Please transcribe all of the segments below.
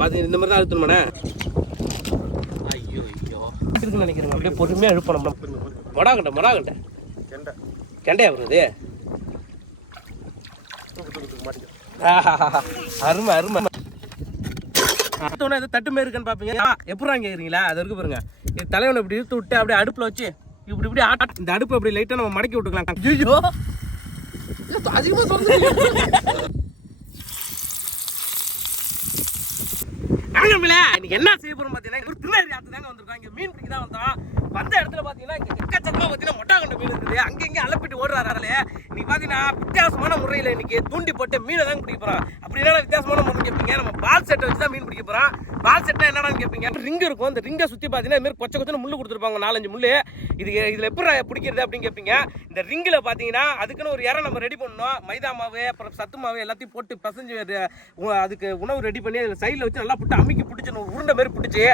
பாத்தீங்க இந்த மாதிரி தான் அழுத்தணுமாண்ணே ஐயோ ஐயோ இருக்குன்னு நினைக்கிறேன். அப்படியே பொறுமையாக எழுப்பணும் மொடாகண்ட மொடாகண்ட. கெண்டை. கெண்டையா வருது. அருமை அருமை. அடுத்தவொடனே ஏதோ தட்டு மாரி இருக்குன்னு பார்ப்பீங்க எப்படா கேட்குறீங்களா அது இருக்கு பாருங்க. இது தலைவனை இப்படி இழுத்து விட்டு அப்படியே அடுப்பில் வச்சு இப்படி இப்படி ஆட்ட இந்த அடுப்பு அப்படி லைட்டாக நம்ம மடக்கி விட்டுக்கலாம். ஐயோ அதிகமாக சொல்லுங்க வணக்கம்ல இன்னைக்கு என்ன செய்ய போறோம் பார்த்தீங்கன்னா ஒரு திருநெல்வேலி ஆத்து தாங்க வந்திருக்கோம். இங்க மீன் பிடிக்க தான் வந்தோம். வந்த இடத்துல பார்த்தீங்கன்னா இங்க எக்கச்சக்கமா பார்த்தீங்கன்னா மொட்டா கொண்ட மீன் இருக்குது. அங்க இங்க அலப்பிட்டு ஓடுறாரு அதில் இன்னைக்கு பார்த்தீங்கன்னா வித்தியாசமான முறையில் இன்னைக்கு தூண்டி போட்டு மீனை தான் பிடிக்க போகிறான் அப்படி என்ன வித்தியாசமான முறை கேட்பீங்க நம்ம பால் செட்டை வச்சு தான் மீன் பிடிக்க போகிறான் பால் செட்னா என்னடான்னு கேட்பீங்க ரிங் இருக்கும். இந்த ரிங்கை சுற்றி பார்த்தீங்கன்னா இது மாதிரி கொச்ச கொச்சன முள்ளு கொடுத்துருப்பாங்க. நாலஞ்சு முள்ளு. இது இதில் எப்படி பிடிக்கிறது அப்படின்னு கேட்பீங்க இந்த ரிங்கில் பார்த்தீங்கன்னா அதுக்குன்னு ஒரு இறை நம்ம ரெடி பண்ணணும். மைதா மாவு அப்புறம் சத்து மாவு எல்லாத்தையும் போட்டு பசஞ்சு அதுக்கு உணவு ரெடி பண்ணி அதில் சைடில் வச்சு நல்லா போட்டு அமுக்கி பிடிச்சி உருண்டை மாதிரி பிடிச்சி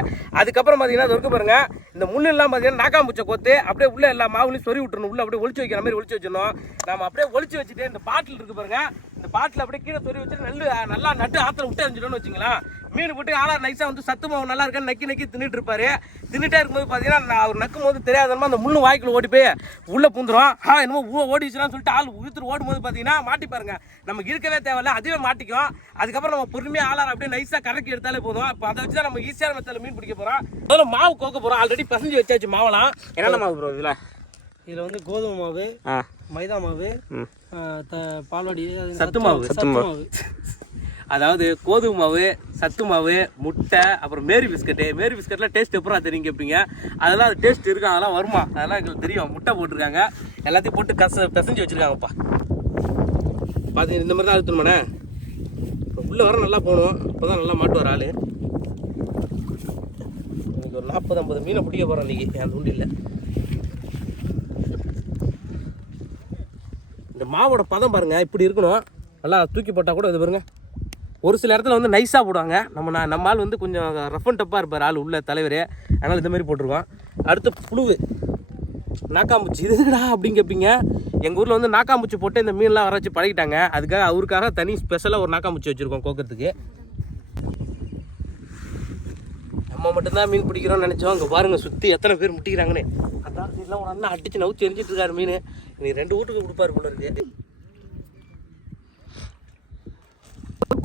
அதுக்கப்புறம் பார்த்தீங்கன்னா அது இருக்கு பாருங்க. இந்த முள்ளெல்லாம் பார்த்தீங்கன்னா நாக்காம்பூச்சை கொத்து அப்படியே உள்ளே எல்லா மாவுலையும் சொறி விட்டுருணும் உள்ள அப்படியே ஒழிச்சு வைக்கிற மாதிரி ஒழிச்சு வச்சிடணும். நம்ம அப்படியே ஒழிச்சு வச்சுட்டு இந்த பாட்டில் இருக்கு பாருங்க. இந்த பாட்டில் அப்படியே கீழே தொறி வச்சுட்டு நல்ல நல்லா நட்டு ஆற்றுல விட்டு எறிஞ்சிட்டோம்னு வச்சுங்களேன். மீன் போட்டு ஆளார் நைஸாக வந்து சத்து மாவு நல்லா இருக்கான்னு நக்கி நக்கி தின்னுட்டு இருப்பாரு. தின்னுட்டே இருக்கும்போது பார்த்தீங்கன்னா நான் அவர் நக்கும் போது தெரியாதனமா அந்த முள்ளு வாய்க்குள்ள ஓடி போய் உள்ளே பூந்துரும். ஆ என்னமோ ஊ ஓடிச்சுலாம் சொல்லிட்டு ஆள் உயிர்த்து ஓடும்போது பார்த்தீங்கன்னா மாட்டி பாருங்க. நமக்கு இருக்கவே தேவையில்ல அதுவே மாட்டிக்கும். அதுக்கப்புறம் நம்ம பொறுமையாக ஆளார் அப்படியே நைஸாக கறக்கி எடுத்தாலே போதும். இப்போ அதை வச்சு தான் நம்ம ஈஸியான மெத்தடில் மீன் பிடிக்க போகிறோம் முதல்ல மாவு கோக்க போகிறோம் ஆல்ரெடி பசஞ்சு வச்சாச்சு மாவெல்லாம். என்னென்ன மாவு ப்ரோ இதில்? இதில் வந்து கோதுமை மாவு மைதா மாவு பால்வாடி சத்து மாவு. சத்து மாவு. அதாவது கோதுமை மாவு சத்து மாவு முட்டை அப்புறம் மேரி பிஸ்கட்டு. மேரி பிஸ்கட்டில் டேஸ்ட் எப்படா தெரியும் கேட்பீங்க அதெல்லாம் அது டேஸ்ட் இருக்கும் அதெல்லாம் வருமா? அதெல்லாம் எங்களுக்கு தெரியும். முட்டை போட்டிருக்காங்க. எல்லாத்தையும் போட்டு கச பிசைஞ்சு வச்சுருக்காங்கப்பா. பார்த்தீங்க இந்த மாதிரி தான் அழுத்தணுமாண்ணே? இப்போ உள்ளே வர நல்லா போகணும். அப்போ தான் நல்லா மாட்டு வர ஆள். இன்னைக்கு ஒரு நாற்பது ஐம்பது மீனை பிடிக்க போகிறோம் இன்னைக்கு. என் தூண்டில் மாவோட பதம் பாருங்கள் இப்படி இருக்கணும். நல்லா தூக்கி போட்டால் கூட இது பாருங்கள் ஒரு சில இடத்துல வந்து நைஸாக போடுவாங்க. நம்ம நான் நம்ம ஆள் வந்து கொஞ்சம் ரஃப் அண்ட் டப்பாக இருப்பார் ஆள் உள்ள தலைவர். அதனால் இந்த மாதிரி போட்டிருக்கோம். அடுத்து புழுவு. நாக்காம்பூச்சி. இதுடா அப்படின்னு கேட்பீங்க எங்கள் ஊரில் வந்து நாக்காம்பூச்சி போட்டு இந்த மீன்லாம் வர வச்சு பழகிட்டாங்க. அதுக்காக அவருக்காக தனி ஸ்பெஷலாக ஒரு நாக்காம்பூச்சி வச்சுருக்கோம் கோக்கிறதுக்கு நம்ம மட்டும்தான் மீன் பிடிக்கிறோம்னு நினச்சோம். அங்கே பாருங்கள் சுற்றி எத்தனை பேர் முட்டிக்கிறாங்கன்னு. அதான் இதெல்லாம் ஒரு அண்ணன் அடிச்சு நவுத்து எரிஞ்சிட்டு இருக்காரு மீன். நீ ரெண்டு வீட்டுக்கு கொடுப்பாரு போல இருக்கு.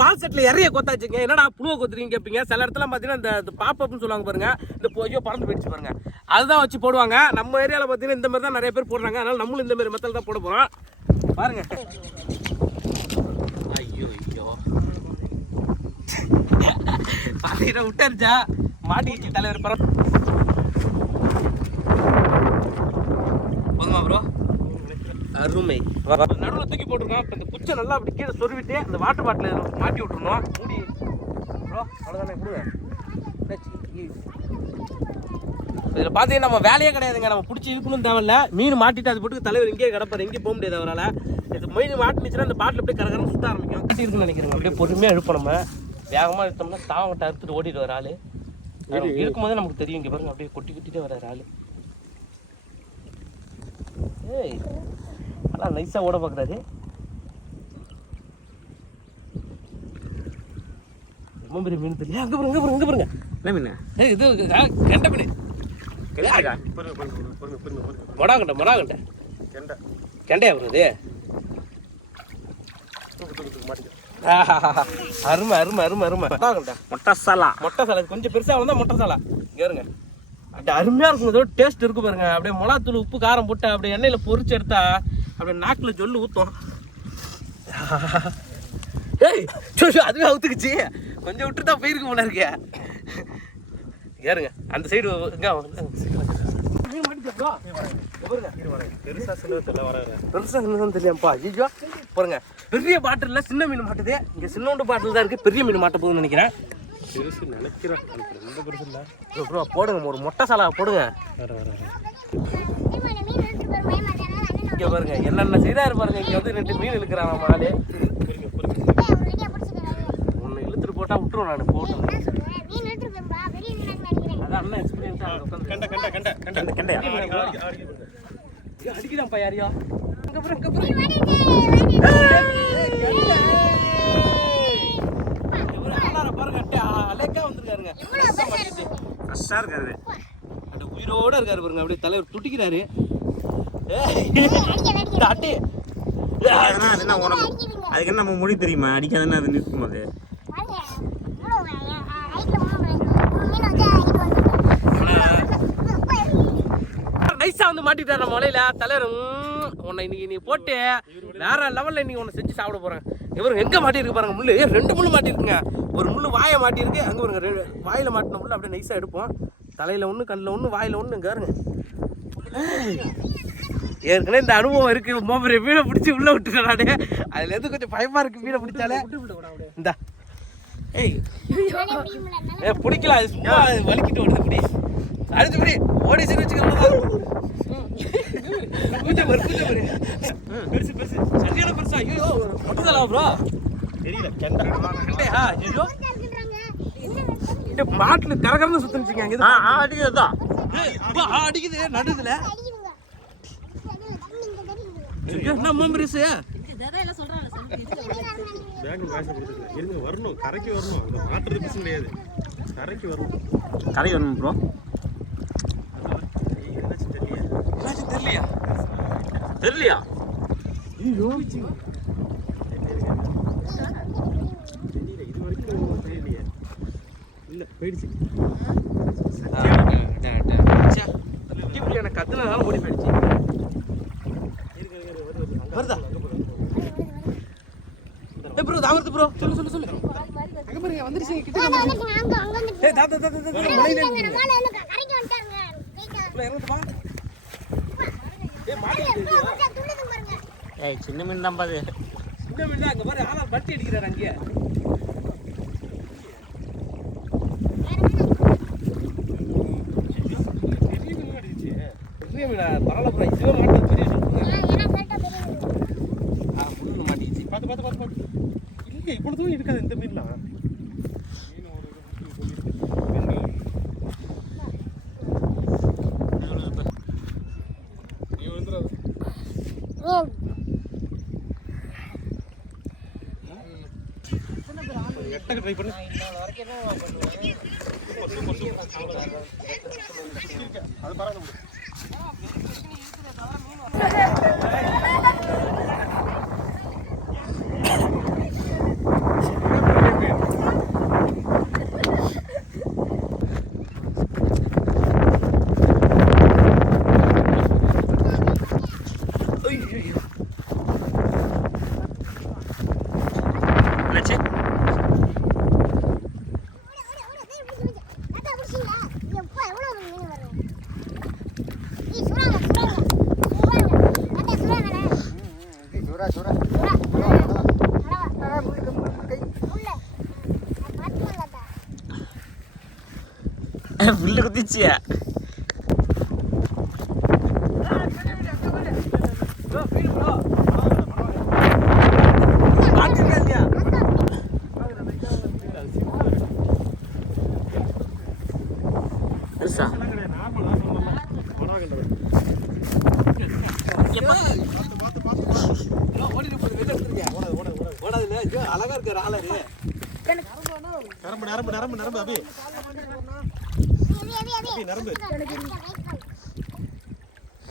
பால் செட்டில் இறைய கொத்தாச்சுங்க. என்னடா புழுவை கொத்துறீங்க கேட்பீங்க சில இடத்துல பார்த்தீங்கன்னா இந்த பாப்பப்னு சொல்லுவாங்க பாருங்க. இந்த பொய்யோ பறந்து போயிடுச்சு பாருங்க. அதுதான் வச்சு போடுவாங்க. நம்ம ஏரியாவில் பார்த்தீங்கன்னா இந்த மாதிரி தான் நிறைய பேர் போடுறாங்க. அதனால நம்மளும் இந்த மாதிரி மெத்தல் தான் போட போகிறோம் பாருங்க. ஐயோ ஐயோ. பார்த்தீங்கன்னா விட்டாருச்சா? மாட்டிக்கிச்சு தலைவர் பரம் போதுமா ப்ரோ அருமை. நடுவில் தூக்கி போட்டிருக்கோம். இப்போ இந்த குச்சை நல்லா அப்படி கீழே சொருவிட்டு அந்த வாட்டர் பாட்டில் மாட்டி விட்டுருணும் மூடி. ப்ரோ அவ்வளோதானே கொடுங்க இதில் பார்த்தீங்கன்னா நம்ம வேலையே கிடையாதுங்க. நம்ம பிடிச்சி இழுக்கணும் தேவையில்ல. மீன் மாட்டிட்டு அது போட்டு தலைவர் இங்கேயே கிடப்பாரு. எங்கேயும் போக முடியாது அவரால். இது மீன் மாட்டினுச்சுன்னா அந்த பாட்டில் அப்படியே கரகரம் சுத்த ஆரம்பிக்கும். இருக்குன்னு நினைக்கிறேங்க அப்படியே பொறுமையாக இழுப்போம் நம்ம. வேகமாக இழுத்தோம்னா தாவங்கிட்ட அறுத்துட்டு ஓடிட்டு வர ஆள். இருக்கும்போதே நமக்கு தெரியும். இங்கே பாருங்க அப்படியே கொட்டி கொட்டிட்டே வர ஆள். ஏய் நல்லா நைஸாக ஓட பார்க்குறாரு ரொம்ப பெரிய மீன் தெரியல அங்கே பாருங்க அங்கே பாருங்க என்ன மீன்? ஏய் இது கெண்டை மீன். மொடா கண்டை மொடா கண்டை கெண்டை. கெண்டையா வருது மாட்டிக்க அருமை அருமை அருமை அருமை. மொட்டா சலா. மொட்டை சாலை. கொஞ்சம் பெருசாக வந்தால் மொட்டை சாலை. இங்கே இருங்க. அப்படியே அருமையாக இருக்கும். இதோட டேஸ்ட் இருக்கு பாருங்க. அப்படியே மிளகாத்தூள் உப்பு காரம் போட்டு அப்படியே எண்ணெயில் பொரிச்சு எடுத்தா அப்படியே நாக்கில் ஜொல்லு ஊற்றும் ஏய் சோ, சோ, அதுவே அவுத்துக்குச்சு. கொஞ்சம் விட்டு தான் போயிருக்கு போல இருக்கே. ஏறுங்க அந்த சைடு இங்க பெருசா என்னதான் தெரியலப்பா. ஐயோ பாருங்க. பெரிய பாட்டில்ல சின்ன மீன் மாட்டுது. இங்க சின்னோண்டு பாட்டில் தான் இருக்கு. பெரிய மீன் மாட்ட போகுதுன்னு நினைக்கிறேன். பெருசு நினைக்கிறேன். எனக்கு ரொம்ப பெருசு இல்லை. ப்ரோ ப்ரோ போடுங்க. ஒரு மொட்டை சாலா போடுங்க. வர இங்க பாருங்க. என்னென்ன செய்தாரு பாருங்க. இங்க வந்து ரெண்டு மீன் இழுக்கிறான் நம்ம ஆளு. ஒன்னு இழுத்துட்டு போட்டா விட்டுருவோம் நான். போட்டோம் அதான் அண்ணன் எக்ஸ்பீரியன்ஸா உட்காந்து கண்ட கண்ட கண்ட கண்ட. கண்டையா? அடிக்கிறான்ப்பா யாரையா. இவரு ஆளார பாருங்க அலேக்கா வந்திருக்காருங்க ஃப்ரெஷ்ஷாக இருக்காது அட உயிரோட இருக்காரு பாருங்க அப்படியே தலைவர் இந்த அட்டை அதுனா அது என்ன உனக்கு அதுக்கு என்ன நம்ம மொழி தெரியுமா அடிக்காதுன்னு அது நிற்கும் அது நைஸா வந்து மாட்டிட்டார் நம்ம மலையில? தலைவர் உன்னை இன்னைக்கு நீ போட்டு வேற லெவல்ல நீ உன்னை செஞ்சு சாப்பிட போறேன். இவர் எங்க மாட்டிருக்கு பாருங்க முள்ளு. ரெண்டு முள்ளு மாட்டிருக்குங்க ஒரு முள்ளு வாயை மாட்டிருக்கு அங்க பாருங்க ரெ- வாயில மாட்டின முள்ளு அப்படியே நைஸா எடுப்போம். தலையில ஒண்ணு கண்ணில் ஒண்ணு வாயில ஒண்ணு ஏய். ஏற்கனவே இந்த அனுபவம் இருக்கு. மோபரிய மீனை பிடிச்சி உள்ள விட்டுட்டேன் நானு. அதுல இருந்து கொஞ்சம் பயமா இருக்கு மீனை பிடிச்சாலே. இந்த. ஏய் ஏ பிடிக்கல அது சும்மா வலிக்கிட்டு ஓடுது இப்படி அடுத்து இப்படி ஓடிச்சுன்னு வச்சுக்கோங்க பூஜை பாரு பூஜை பாரு. பெருசு பெருசு. சரியான பெருசா? ஐயோ மொட்டதலா ப்ரோ தெரியல கெண்டை. கண்டையா? ஐயோ. ஏ மாட்டுல கரகரன்னு சுத்துனுச்சுங்க அங்க ஆ ஆ அடிக்கிறது தான் அடிக்குது. நடுதுல என்ன மெமரிஸ் பேங்க் காசு கொடுத்துருக்கேன் இருங்க வரணும். கரைக்கு வரணும். மாட்டுறது பிரச்சனை கிடையாது. கரைக்கு வரணும். கரை வரணும் ப்ரோ தெரியலையா? தெரியலையா? ஐயோ. தெரியல இது வரைக்கும் தெரியலையே இல்லை போயிடுச்சு. எனக்கு கத்துனதால ஓடி போயிடுச்சு. வருதா? ப்ரோ தாவரத்து ப்ரோ சொல்லு சொல்லு சொல்லு. அங்க பாருங்க வந்துருச்சு கிட்ட ஏய் தாத்தா தாத்தா தாத்தா மலையில ஏய் சின்ன மீன் தான் பாது. சின்ன மீன் அங்க பாரு ஆனா பட்டி அடிக்கிறாரு அங்கே பெரிய மீனா பரவாயில்ல ப்ரோ இதுவே மாட்டது பெரிய ஆ முள்ளு மாட்டிக்கிச்சு. பார்த்து பார்த்து பார்த்து பார்த்து இல்லையே இவ்வளோ இருக்காது இந்த மீன்லாம். ட்ரை பண்ணு அது பரவாயில்ல என்னாச்சு புல்லு குத்திச்சியா ப்ரோ ஃபீல் ப்ரோ மாட்டிருக்கா இல்லையா பெருசா ப்ரோ ஓடிட்டு போகுது வெளில எடுத்துருங்க புல்லு குத்திச்சியா? அழகா இருக்காரு ஆளரு நரம்பு நரம்பு நரம்பு நரம்பு அபி. நரம்பு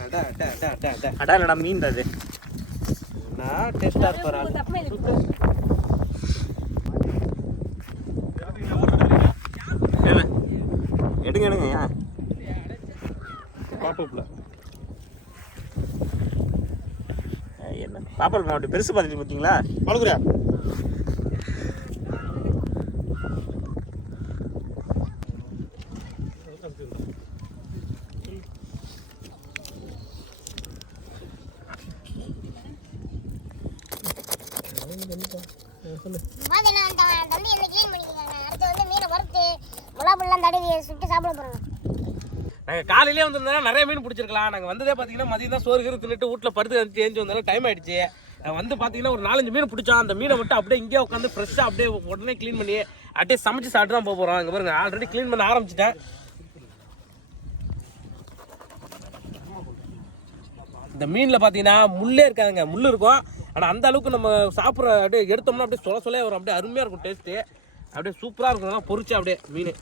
அடா அடா அடா அடா அடா அடா இல்லடா மீன் அது நான் டெஸ்டா இருப்பார் எடுங்க எடுங்க ஏன் பாப்பப்ல என்ன பாப்பல் மாவட்டம் பெருசு பார்த்துட்டு பார்த்தீங்களா பழகுறியா சுட்டு சாப்பிட போறோம் நாங்கள் காலையிலே வந்திருந்தோம்னா நிறைய மீன் பிடிச்சிருக்கலாம். நாங்கள் வந்ததே பார்த்தீங்கன்னா மதியம் தான் சோறு கீறு தின்னுட்டு வீட்டில் படுத்து வந்து வந்தாலும் டைம் ஆயிடுச்சு. வந்து பார்த்தீங்கன்னா ஒரு நாலஞ்சு மீன் பிடிச்சோம். அந்த மீனை மட்டும் அப்படியே இங்கேயே உட்காந்து ஃப்ரெஷ்ஷாக அப்படியே உடனே க்ளீன் பண்ணி அப்படியே சமைச்சு சாப்பிட்டு தான் போக போகிறோம் இங்கே பாருங்க ஆல்ரெடி க்ளீன் பண்ண ஆரம்பிச்சிட்டேன். இந்த மீனில் பார்த்தீங்கன்னா முள்ளே இருக்காதுங்க முள் இருக்கும். ஆனால் அந்த அளவுக்கு நம்ம சாப்பிட்ற அப்படியே எடுத்தோம்னா அப்படியே சொல சொலையாக வரும். அப்படியே அருமையாக இருக்கும் டேஸ்ட்டு அப்படியே சூப்பராக இருக்கும். பொரிச்சு அப்படியே மீன்.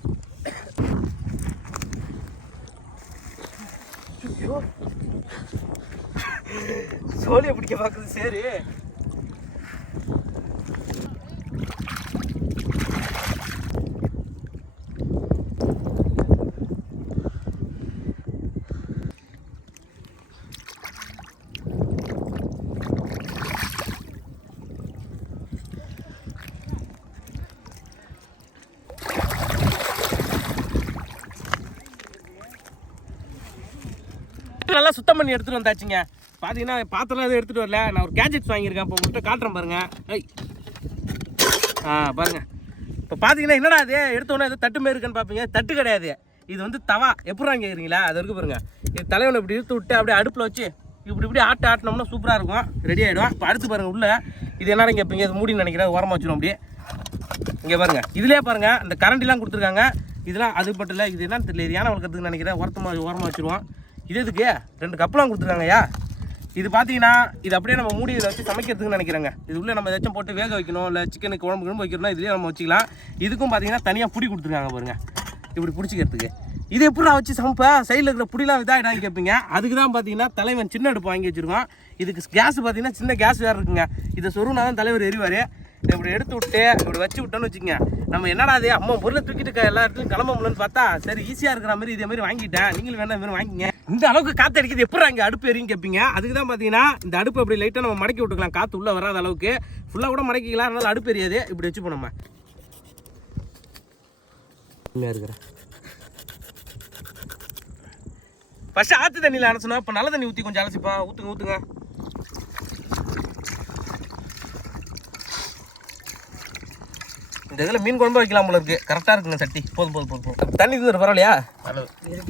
சோழியை பிடிக்க பார்க்குது சரி. நல்லா சுத்தம் பண்ணி எடுத்துட்டு வந்தாச்சுங்க. பார்த்தீங்கன்னா பாத்திரம் எதுவும் எடுத்துகிட்டு வரல. நான் ஒரு கேஜெட்ஸ் வாங்கியிருக்கேன். இப்போ உங்கள்கிட்ட காட்டுறேன் பாருங்க. ஐ ஆ பாருங்க. இப்போ பார்த்தீங்கன்னா என்னடா அது எடுத்தோன்னே எதுவும் தட்டு மாரி இருக்குன்னு பார்ப்பீங்க தட்டு கிடையாது. இது வந்து தவா. எப்படி கேட்குறீங்களா அது இருக்கு பாருங்க. இது தலைவனை இப்படி இழுத்து விட்டு அப்படியே அடுப்பில் வச்சு இப்படி இப்படி ஆட்டு ஆட்டினோம்னா சூப்பராக இருக்கும். ரெடி ஆகிடும் இப்போ அடுத்து பாருங்க உள்ள. இது என்னடா கேட்பீங்க இது மூடின்னு நினைக்கிறேன். ஓரமாக வச்சிடும் அப்படியே. இங்கே பாருங்க. இதுலேயே பாருங்க இந்த கரண்டிலாம் கொடுத்துருக்காங்க. இதெல்லாம் அது மட்டும் இல்லை. இது என்னன்னு தெரியல. இது யானை வளர்க்குறதுக்கு நினைக்கிறேன். ஓரத்தமாக ஓரமாக வச்சிருவோம். இது எதுக்கு? ரெண்டு கப்பலாம் கொடுத்துருக்காங்கய்யா. இது பார்த்தீங்கன்னா இது அப்படியே நம்ம மூடி இதில் வச்சு சமைக்கிறதுக்குன்னு நினைக்கிறேங்க. இது நம்ம ஏதாச்சும் போட்டு வேக வைக்கணும் இல்லை சிக்கனுக்கு குழம்பு குழம்பு வைக்கணும்னா இதுலேயே நம்ம வச்சுக்கலாம். இதுக்கும் பார்த்தீங்கன்னா தனியாக பிடி கொடுத்துருக்காங்க பாருங்க. இப்படி பிடிச்சிக்கிறதுக்கு. இது எப்படி நான் வச்சு சமைப்பேன் சைடில் இருக்கிற புடிலாம் இதாகிடாங்க கேட்பீங்க. அதுக்கு தான் பார்த்தீங்கன்னா தலைவன் சின்ன அடுப்பு வாங்கி வச்சுருக்கோம் இதுக்கு கேஸ் பார்த்தீங்கன்னா சின்ன கேஸ் வேறு இருக்குங்க. இதை சொருனா தான் தலைவர் எரிவார். இதை இப்படி எடுத்து விட்டு இப்படி வச்சு விட்டோன்னு வச்சுக்கோங்க. நம்ம என்னடா அது அம்மா பொருளை தூக்கிட்டு இருக்க எல்லா இடத்துலையும் கிளம்ப முடியலன்னு பார்த்தா சரி ஈஸியாக இருக்கிற மாதிரி இதே மாதிரி வாங்கிட்டேன். நீங்களும் வேணா மாதிரி வாங்கிங்க. இந்த அளவுக்கு காற்று அடிக்கிறது எப்படி அங்கே அடுப்பு எரியும் கேட்பீங்க அதுக்கு தான் பார்த்தீங்கன்னா இந்த அடுப்பு அப்படி லைட்டாக நம்ம மடக்கி விட்டுக்கலாம். காற்று உள்ளே வராத அளவுக்கு. ஃபுல்லாக கூட மடக்கிக்கலாம். அதனால அடுப்பு எரியாது. இப்படி வச்சுப்போம் நம்ம. இருக்கிறேன். ஃபஸ்ட்டு ஆற்று தண்ணியில் அலசணும் இப்போ நல்ல தண்ணி ஊற்றி கொஞ்சம் அலசிப்பா ஊற்றுங்க ஊற்றுங்க இந்த இதில் மீன் குழம்பு வைக்கலாம் போல இருக்கு. கரெக்டாக இருக்குங்க சட்டி. போதும் போதும் போதும் போதும். தண்ணி இது பரவாயில்லையா?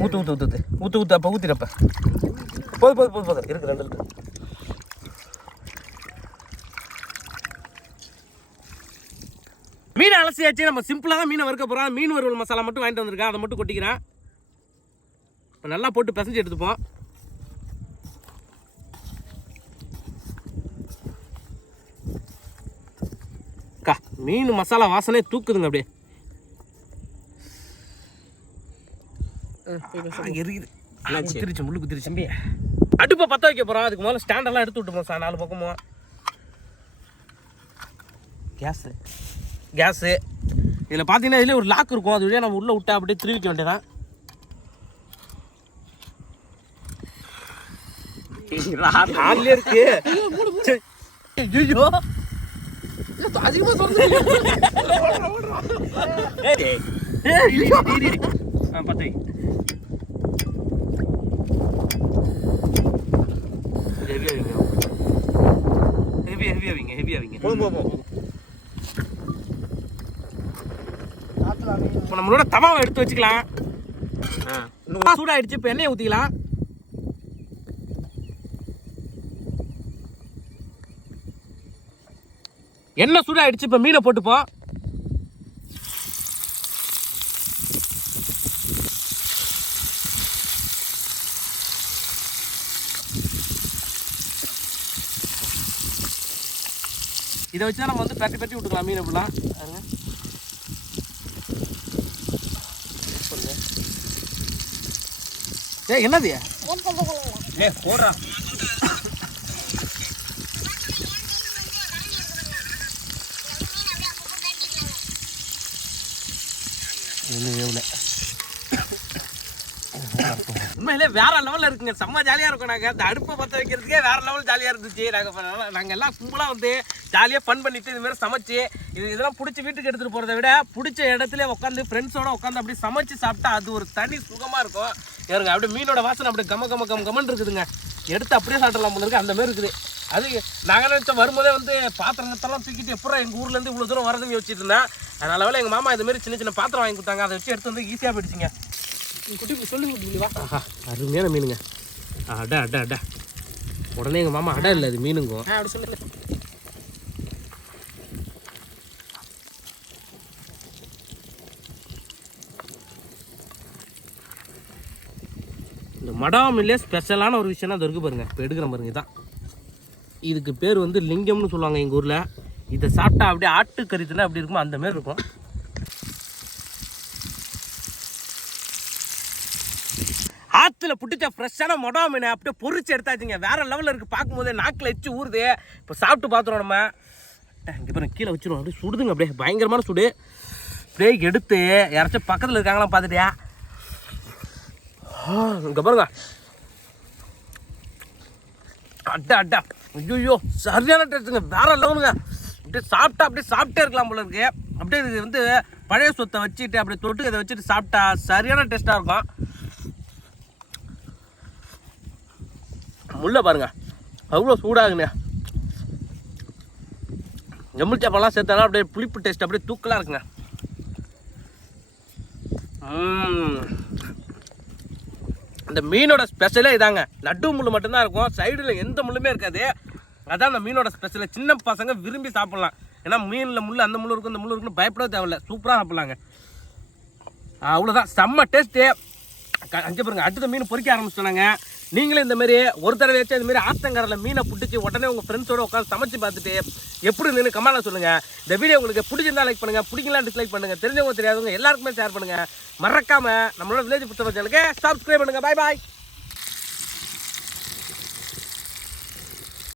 ஊற்று ஊற்று ஊற்று ஊற்று ஊற்று அப்போ ஊற்றிடப்ப போதும் போதும் போதும் போதும். இருக்கு ரெண்டு இருக்கு மீன் அலசியாச்சு. நம்ம சிம்பிளாக மீனை வறுக்க போகிறோம் மீன் வறுவல் மசாலா மட்டும் வாங்கிட்டு வந்திருக்கேன். அதை மட்டும் கொட்டிக்கிறேன். நல்லா போட்டு பிசைஞ்சு எடுத்துப்போம். மீன் மசாலா வாசனை தூக்குதுங்க அப்படியே. எரியுது. குத்திருச்சு முள்ளு குத்திருச்சு. அடுப்பை பற்ற வைக்க போகிறோம் அதுக்கு முதல்ல ஸ்டாண்டெல்லாம் எடுத்து விட்டுப்போம் சார் நாலு பக்கமும். கேஸு கேஸு இதில் பார்த்தீங்கன்னா இதுலேயே ஒரு லாக் இருக்கும். அது வழியாக நம்ம உள்ளே விட்டா அப்படியே திருவிக்க வேண்டியதான் இருக்கு. ஐயோ. அதிகமா சொல்றது பத்து ஹெவி ஹெவி ஆவிங்க ஹெவி ஆவிங்க. போதும் போதும் இப்போ நம்மளோட தவாவை எடுத்து வச்சுக்கலாம். சூடாயிடுச்சு இப்போ எண்ணெயை ஊற்றிக்கலாம் எண்ணெய் சூடாயிடுச்சு இப்போ மீனை போட்டுப்போம் இதை வச்சு நம்ம வந்து பரட்டி பரட்டி விட்டுக்கலாம் மீன் எப்படிலாம் பாருங்க. ஏ என்னது? ஏ போடுறா. இன்னும் வேவல உண்மையிலே வேற லெவலில் இருக்குங்க. செம்ம ஜாலியாக இருக்கும் நாங்கள் அந்த அடுப்பை பற்ற வைக்கிறதுக்கே வேற லெவல் ஜாலியாக இருந்துச்சு. நாங்கள் நாங்கள் எல்லாம் கும்பலாக வந்து ஜாலியாக ஃபன் பண்ணிட்டு இது மாதிரி சமைச்சு இது இதெல்லாம் பிடிச்சி வீட்டுக்கு எடுத்துகிட்டு போகிறத விட பிடிச்ச இடத்துல உட்காந்து ஃப்ரெண்ட்ஸோட உட்காந்து அப்படியே சமைச்சு சாப்பிட்டா அது ஒரு தனி சுகமாக இருக்கும். எனக்கு அப்படியே மீனோட வாசனை அப்படியே கம கம கம கமன் இருக்குதுங்க. எடுத்து அப்படியே சாப்பிடலாம் போல இருக்கு. அந்த மாதிரி இருக்குது. அது நாங்கள் நினச்சோம் வரும்போதே வந்து பாத்திரத்தெல்லாம் தூக்கிட்டு எப்பறம் எங்கள் ஊர்லேருந்து இவ்வளோ தூரம் வரதுன்னு யோசிச்சுட்டு இருந்தேன். அதனால வேலை எங்கள் மாமா இது மாதிரி சின்ன சின்ன பாத்திரம் வாங்கி கொடுத்தாங்க. அதை வச்சு எடுத்து வந்து ஈஸியாக போயிடுச்சுங்க. குட்டி சொல்லி ஆஹா அருமையான மீனுங்க. அட அட அட. உடனே எங்கள் மாமா அடை இல்லை அது மீனுங்கும் அப்படி சொல்லு. இந்த மடாமில்லே ஸ்பெஷலான ஒரு விஷயம் அது இருக்கு பாருங்க. இப்போ எடுக்கிற பாருங்க இதான். இதுக்கு பேர் வந்து லிங்கம்னு சொல்லுவாங்க எங்கள் ஊரில். இதை சாப்பிட்டா அப்படியே ஆட்டு கறித்துல அப்படி இருக்குமோ அந்த மாரி இருக்கும். ஆற்றுல பிடிச்ச ஃப்ரெஷ்ஷான மொடா மீனை அப்படியே பொறிச்சு எடுத்தாச்சுங்க. வேறு லெவலில் இருக்குது பார்க்கும்போது நாக்கில் எச்சு ஊறுது. இப்போ சாப்பிட்டு பார்த்துருவோம் நம்ம. இங்கே பாருங்க கீழே வச்சிருவோம். அப்படியே சுடுதுங்க அப்படியே பயங்கரமான சுடு. அப்படியே எடுத்து யாராச்சும் பக்கத்தில் இருக்காங்களாம் பார்த்துட்டியா? இங்கே பாருங்க. அட்டா அட்டா. ஐயோ சரியான டேஸ்ட்டுங்க வேற லெவலுங்க. அப்படியே சாப்பிட்டா அப்படியே சாப்பிட்டே இருக்கலாம் போல இருக்கு. அப்படியே இது வந்து பழைய சொத்தை வச்சுட்டு அப்படியே தொட்டு இதை வச்சுட்டு சாப்பிட்டா சரியான டேஸ்ட்டாக இருக்கும். முள்ள பாருங்க. அவ்வளோ சூடாகுங்க. எம்மிச்சாப்பெல்லாம் சேர்த்தாலும் அப்படியே புளிப்பு டேஸ்ட் அப்படியே தூக்கலாக இருக்குங்க. இந்த மீனோட ஸ்பெஷலே இதாங்க. லட்டு முள் மட்டும்தான் இருக்கும். சைடில் எந்த முள்ளுமே இருக்காது. அதான் அந்த மீனோட ஸ்பெஷல் சின்ன பசங்க விரும்பி சாப்பிட்லாம். ஏன்னா மீனில் முள் அந்த முள் இருக்கும் இந்த முள் இருக்குன்னு பயப்பட தேவையில்ல. சூப்பராக சாப்பிட்லாங்க. அவ்வளோதான் செம்ம டேஸ்ட்டு அங்கே பாருங்க அடுத்த மீன் பொறிக்க ஆரம்பிச்சிட்டாங்க நீங்களும் இந்த மாதிரி ஒரு தடவையாச்சும் இந்த மாதிரி ஆத்தங்கரில் மீனை பிடிச்சி உடனே உங்கள் ஃப்ரெண்ட்ஸோட உட்காந்து சமைச்சு பார்த்துட்டு எப்படி இருந்துன்னு கமெண்ட்டில் சொல்லுங்கள் இந்த வீடியோ உங்களுக்கு பிடிச்சிருந்தா லைக் பண்ணுங்கள் பிடிக்கலாம் டிஸ்லைக் பண்ணுங்கள் தெரிஞ்சவங்க தெரியாதவங்க எல்லாருக்குமே ஷேர் பண்ணுங்கள் மறக்காமல் நம்மளோட வில்லேஜ் புத்தகம் சேனலுக்கு சப்ஸ்கிரைப் பண்ணுங்கள் பாய் பாய்